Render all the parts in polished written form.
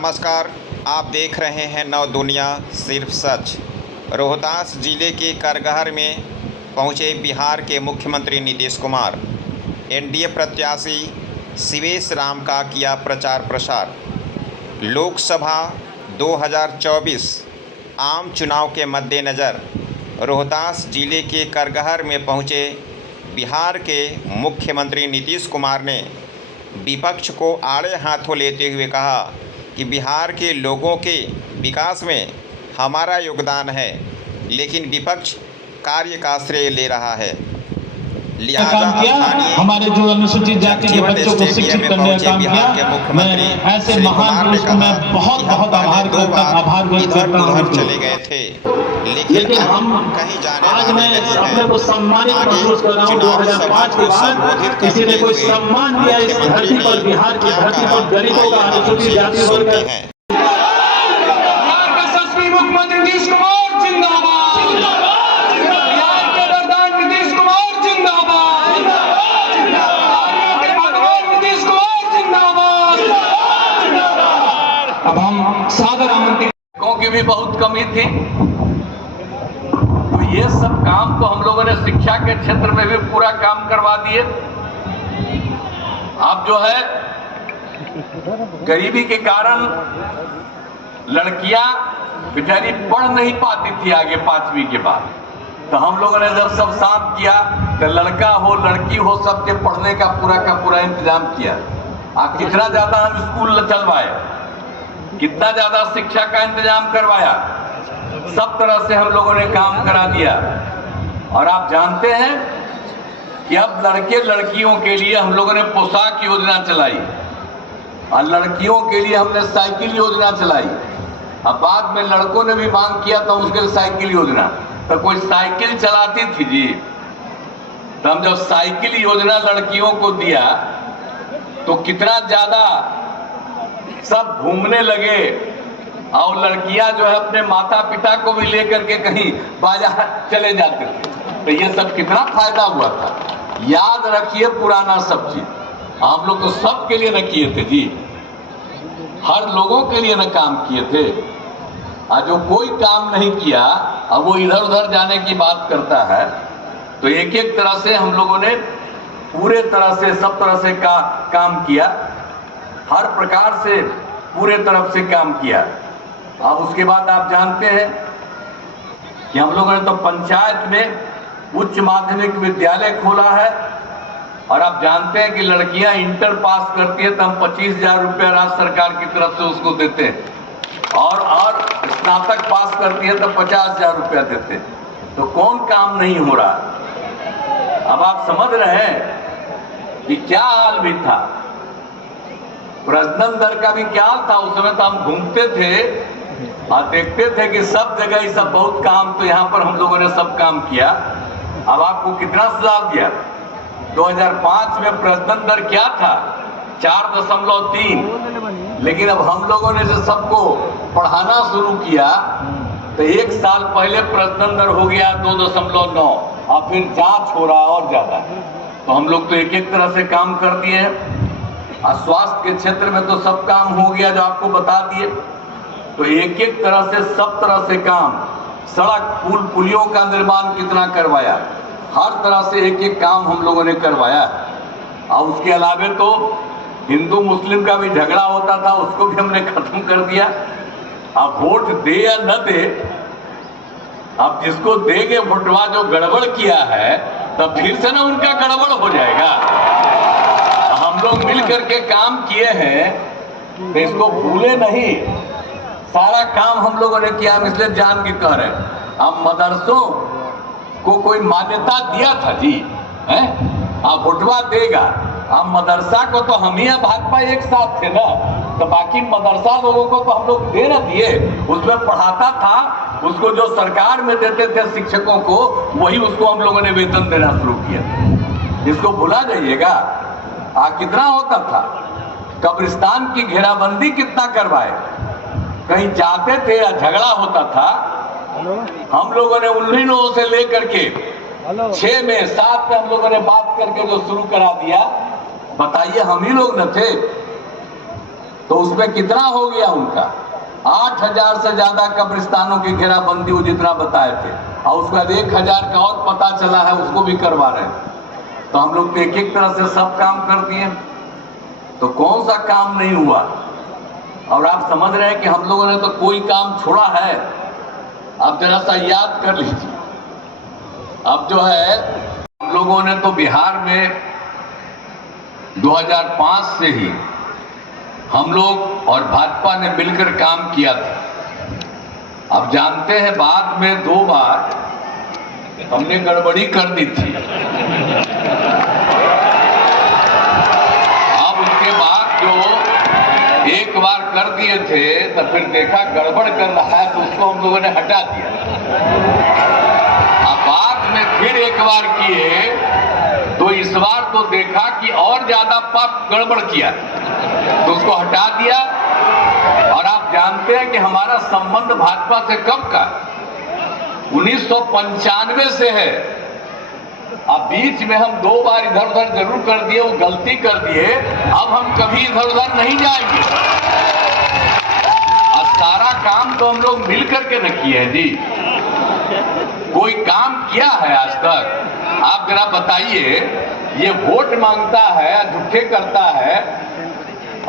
नमस्कार, आप देख रहे हैं नव दुनिया सिर्फ सच। रोहतास जिले के करगहर में पहुंचे बिहार के मुख्यमंत्री नीतीश कुमार। एनडीए प्रत्याशी शिवेश राम का किया प्रचार प्रसार। लोकसभा 2024 आम चुनाव के मद्देनज़र रोहतास जिले के करगहर में पहुंचे बिहार के मुख्यमंत्री नीतीश कुमार ने विपक्ष को आड़े हाथों लेते हुए कहा कि बिहार के लोगों के विकास में हमारा योगदान है, लेकिन विपक्ष कार्य का श्रेय ले रहा है। लिहाजा हमारे जो अनुसूचित जाति के बच्चों को शिक्षित करने का काम किया। मैं ऐसे महान पुरुष को मैं बहुत आभार व्यक्त करता हूँ। चले गए थे, लेकिन हम कहीं जाने आज मैं अपने को सम्मानित महसूस कर रहा हूँ। 2005 के बाद किसी ने कोई सम्मान दिया इस धरती पर, बिहार की धरती पर गरीबों का, अनुसूचित जाति वर्ग है। बिहार का यशस्वी मुख्यमंत्री नीतीश कुमार जिंदाबाद, बिहार के वरदान नीतीश कुमार जिंदाबाद, बिहार के भगवान नीतीश कुमार जिंदाबाद। अब हम सादर आमंत्रितों की भी बहुत कमी थी, तो ये सब काम तो हम लोगों ने शिक्षा के क्षेत्र में भी पूरा काम करवा दिए। अब जो है गरीबी के कारण लड़कियां बेचारी पढ़ नहीं पाती थी आगे 5वीं के बाद, तो हम लोगों ने जब सब साफ किया तो लड़का हो लड़की हो सबके पढ़ने का पूरा इंतजाम किया। आप कितना ज्यादा हम स्कूल चलवाए, कितना ज्यादा शिक्षा का इंतजाम करवाया, सब तरह से हम लोगों ने काम करा दिया। और आप जानते हैं कि अब लड़के लड़कियों के लिए हम लोगों ने पोशाक योजना चलाई और लड़कियों के लिए हमने साइकिल योजना चलाई। अब बाद में लड़कों ने भी मांग किया था उसके लिए साइकिल योजना, तो कोई साइकिल चलाती थी जी। तो हम जब साइकिल योजना लड़कियों को दिया तो कितना ज्यादा सब घूमने लगे और लड़कियां जो है अपने माता पिता को भी लेकर के कहीं बाजार चले जाते थे। तो ये सब कितना फायदा हुआ था। याद रखिए पुराना सब चीज, हम लोग तो सबके लिए न किए थे जी, हर लोगों के लिए न काम किए थे। आज जो कोई काम नहीं किया अब वो इधर उधर जाने की बात करता है। तो एक एक तरह से हम लोगों ने पूरे तरह से सब तरह से काम किया, हर प्रकार से पूरे तरफ से काम किया। अब उसके बाद आप जानते हैं कि हम लोगों ने तो पंचायत में उच्च माध्यमिक विद्यालय खोला है। और आप जानते हैं कि लड़कियां इंटर पास करती है तो हम 25,000 रुपया राज्य सरकार की तरफ से उसको देते हैं, और स्नातक पास करती है तो 50,000 रुपया देते हैं। तो कौन काम नहीं हो रहा। अब आप समझ रहे हैं कि क्या हाल भी था, प्रजनन दर का भी क्या हाल था। उस समय तो हम घूमते थे और देखते थे कि सब जगह ये सब बहुत काम, तो यहाँ पर हम लोगों ने सब काम किया। अब आपको कितना सुधार दिया। 2005 में प्रजनन दर क्या था, 4.3, लेकिन अब हम लोगों ने जो सबको पढ़ाना शुरू किया तो 1 साल पहले प्रजनन दर हो गया 2.9 और फिर जांच हो रहा और ज्यादा। तो हम लोग तो एक एक तरह से काम कर दिए हैं। और स्वास्थ्य के क्षेत्र में तो सब काम हो गया जो आपको बता दिए। तो एक एक तरह से सब तरह से काम, सड़क पुल पुलियों का निर्माण कितना करवाया, हर तरह से एक एक काम हम लोगों ने करवाया। और उसके अलावे तो हिंदू मुस्लिम का भी झगड़ा होता था, उसको भी हमने खत्म कर दिया। अब वोट दे या न दे, अब जिसको देंगे वोटवा जो गड़बड़ किया है तब फिर से ना उनका गड़बड़ हो जाएगा। हम लोग मिल करके काम किए हैं तो इसको भूले नहीं। सारा काम हम लोगों ने किया, हम इसलिए जान के कह रहे हैं। अब मदरसों को कोई मान्यता दिया था जी, हैं? अब वोटवा देगा। अब मदरसा को तो हम ही भाजपा एक साथ थे ना, तो बाकी मदरसा लोगों को तो हम लोग दे न दिए। उसमें पढ़ाता था, उसको जो सरकार में देते थे शिक्षकों को, वही उसको हम लोगों ने वेतन देना शुरू किया। इसको भुला जाइएगा। कितना होता था, कब्रिस्तान की घेराबंदी कितना करवाए, कहीं जाते थे या झगड़ा होता था, हम लोगों ने उन्हीं लोगों से लेकर के 6 में 7 में हम लोगों ने बात करके जो शुरू करा दिया। बताइए, हम ही लोग न थे। तो उसमें कितना हो गया उनका? 8,000 से ज्यादा कब्रिस्तानों की घेराबंदी वो जितना बताए थे, और उसके बाद 1,000 का और पता चला है, उसको भी करवा रहे हैं। तो हम लोग तो एक एक तरह से सब काम कर दिए, तो कौन सा काम नहीं हुआ? और आप समझ रहे हैं कि हम लोगों ने तो कोई काम छोड़ा है? आप जरा सा याद कर लीजिए। अब जो है हम लोगों ने तो बिहार में 2005 से ही हम लोग और भाजपा ने मिलकर काम किया था। अब जानते हैं बाद में 2 बार हमने गड़बड़ी कर दी थी। अब उसके बाद जो एक बार कर दिए थे तो फिर देखा गड़बड़ कर रहा है तो उसको हम लोगों ने हटा दिया। अब बाद में फिर एक बार किए तो इस बार तो देखा कि और ज्यादा पाप गड़बड़ किया तो उसको हटा दिया। और आप जानते हैं कि हमारा संबंध भाजपा से कब का? 1995 से है। अब बीच में हम 2 बार इधर उधर जरूर कर दिए, वो गलती कर दिए, अब हम कभी इधर उधर नहीं जाएंगे। अब सारा काम तो हम लोग मिल करके न किए हैं जी। कोई काम किया है आज तक? आप जरा बताइए। ये वोट मांगता है, झूठे करता है,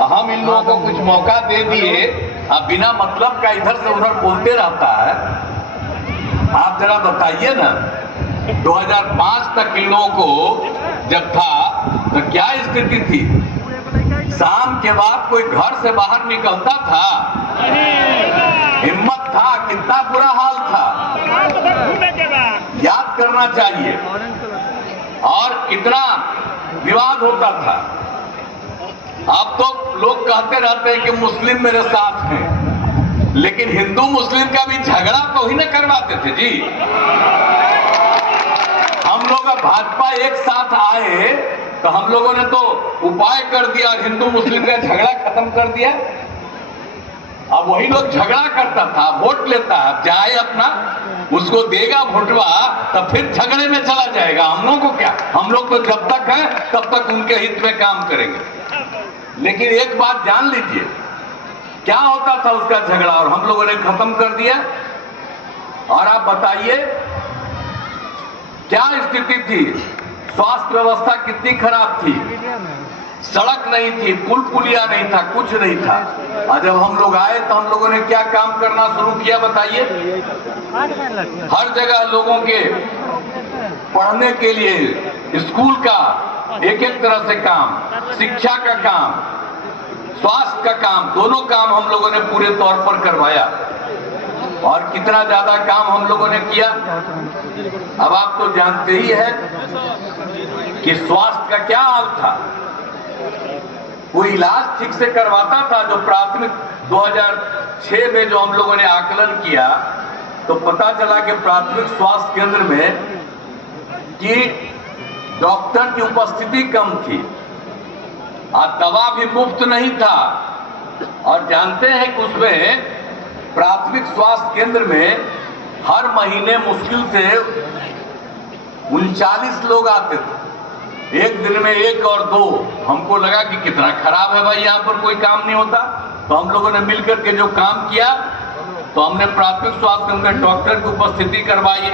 हम इन लोगों को कुछ मौका दे दिए, अब बिना मतलब का इधर से उधर बोलते रहता है। आप जरा बताइए ना, 2005 तक इन लोगों को जब था तो क्या स्थिति थी? शाम के बाद कोई घर से बाहर निकलता था? हिम्मत था? कितना बुरा हाल था, याद करना चाहिए। और कितना विवाद होता था। अब तो लोग कहते रहते हैं कि मुस्लिम मेरे साथ हैं, लेकिन हिंदू मुस्लिम का भी झगड़ा तो ही न करवाते थे जी। हम लोग भाजपा एक साथ आए तो हम लोगों ने तो उपाय कर दिया और हिंदू मुस्लिम का झगड़ा खत्म कर दिया। अब वही लोग झगड़ा करता था, वोट लेता है, जाए अपना, उसको देगा वोटवा, तब फिर झगड़े में चला जाएगा। हम लोग को क्या? हम लोग तो जब तक है तब तक उनके हित में काम करेंगे। लेकिन एक बात जान लीजिए, क्या होता था उसका झगड़ा, और हम लोगों ने खत्म कर दिया। और आप बताइए क्या स्थिति थी? स्वास्थ्य व्यवस्था कितनी खराब थी, सड़क नहीं थी, पुल पुलिया नहीं था, कुछ नहीं था। और जब हम लोग आए तो हम लोगों ने क्या काम करना शुरू किया बताइए? हर जगह लोगों के पढ़ने के लिए स्कूल का एक एक तरह से काम, शिक्षा का काम, स्वास्थ्य का काम, दोनों काम हम लोगों ने पूरे तौर पर करवाया। और कितना ज्यादा काम हम लोगों ने किया। अब आप तो जानते ही हैं कि स्वास्थ्य का क्या हाल था। कोई इलाज ठीक से करवाता था? जो प्राथमिक 2006 में जो हम लोगों ने आकलन किया तो पता चला कि प्राथमिक स्वास्थ्य केंद्र में कि डॉक्टर की उपस्थिति कम थी और दवा भी मुफ्त नहीं था। और जानते हैं कि उसमें प्राथमिक स्वास्थ्य केंद्र में हर महीने मुश्किल से 39 लोग आते थे, एक दिन में 1 और 2। हमको लगा कि कितना खराब है भाई, यहाँ पर कोई काम नहीं होता। तो हम लोगों ने मिलकर के जो काम किया तो हमने प्राथमिक स्वास्थ्य केंद्र में डॉक्टर की उपस्थिति करवाई,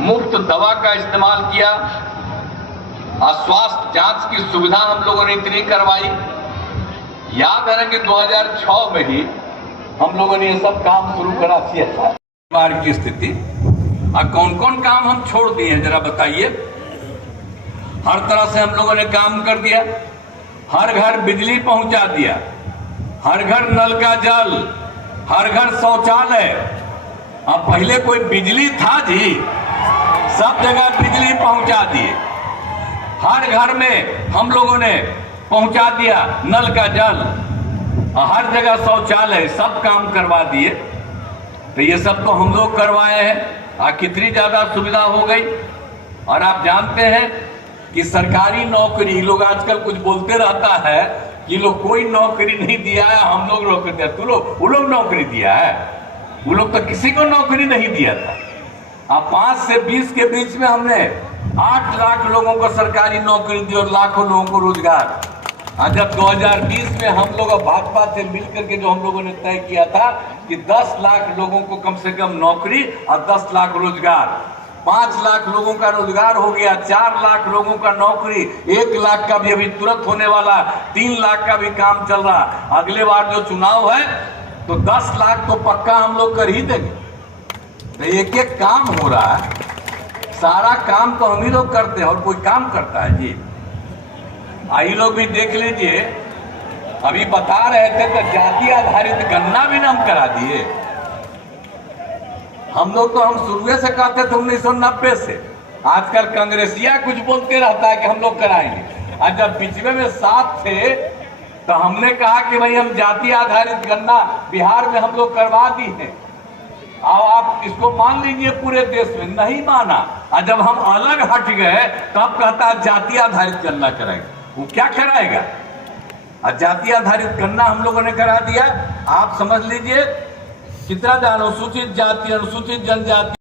मुफ्त दवा का इस्तेमाल किया और स्वास्थ्य जांच की सुविधा हम लोगों ने इतनी करवाई। याद है ना कि 2006 में ही हम लोगों ने ये सब काम शुरू करा किया था। बाढ़ की स्थिति, और कौन कौन काम हम छोड़ दिए हैं जरा बताइए। हर तरह से हम लोगों ने काम कर दिया। हर घर बिजली पहुंचा दिया, हर घर नल का जल, हर घर शौचालय। अब पहले कोई बिजली था जी? सब जगह बिजली पहुंचा दिए। हर घर में हम लोगों ने पहुंचा दिया नल का जल, हर जगह शौचालय, सब काम करवा दिए। तो ये सब तो हम लोग करवाए हैं। कितनी ज्यादा सुविधा हो गई। और आप जानते हैं कि सरकारी नौकरी, लोग आजकल कुछ बोलते रहता है कि लोग कोई नौकरी नहीं दिया है, हम लोग नौकरी दिया। तू लोग, वो लोग नौकरी दिया है, वो लोग तो किसी को नौकरी नहीं दिया था। अब 5 से 20 के बीच में हमने 8 लाख लोगों को सरकारी नौकरी दी और लाखों लोगों को रोजगार। आज जब 2020 में हम लोग भाजपा से मिलकर के जो हम लोगों ने तय किया था कि 10 लाख लोगों को कम से कम नौकरी और 10 लाख रोजगार, 5 लाख लोगों का रोजगार हो गया, 4 लाख लोगों का नौकरी, 1 लाख का भी अभी तुरंत होने वाला, 3 लाख का भी काम चल रहा। अगले बार जो चुनाव है तो 10 लाख तो पक्का हम लोग कर ही देंगे। तो एक एक काम हो रहा है, सारा काम तो हम ही लोग करते हैं और कोई काम करता है जी? आई लोग भी देख लीजिए, अभी बता रहे थे तो जाति आधारित गणना भी हम करा दिए। हम लोग तो हम शुरू से कहते थे 1990 से, आजकल कांग्रेसिया कुछ बोलते रहता है कि हम लोग कराएंगे। और जब पिछले में साथ थे तो हमने कहा कि भाई हम जाति आधारित गणना बिहार में हम लोग करवा दी है, अब आप इसको मान लीजिए पूरे देश में। नहीं माना, और जब हम अलग हट गए तब कहता है जाति आधारित गणना कराएंगे। वो क्या कराएगा? और जाति आधारित गणना हम लोगों ने करा दिया। आप समझ लीजिए कितना अनुसूचित जाति, अनुसूचित जनजाति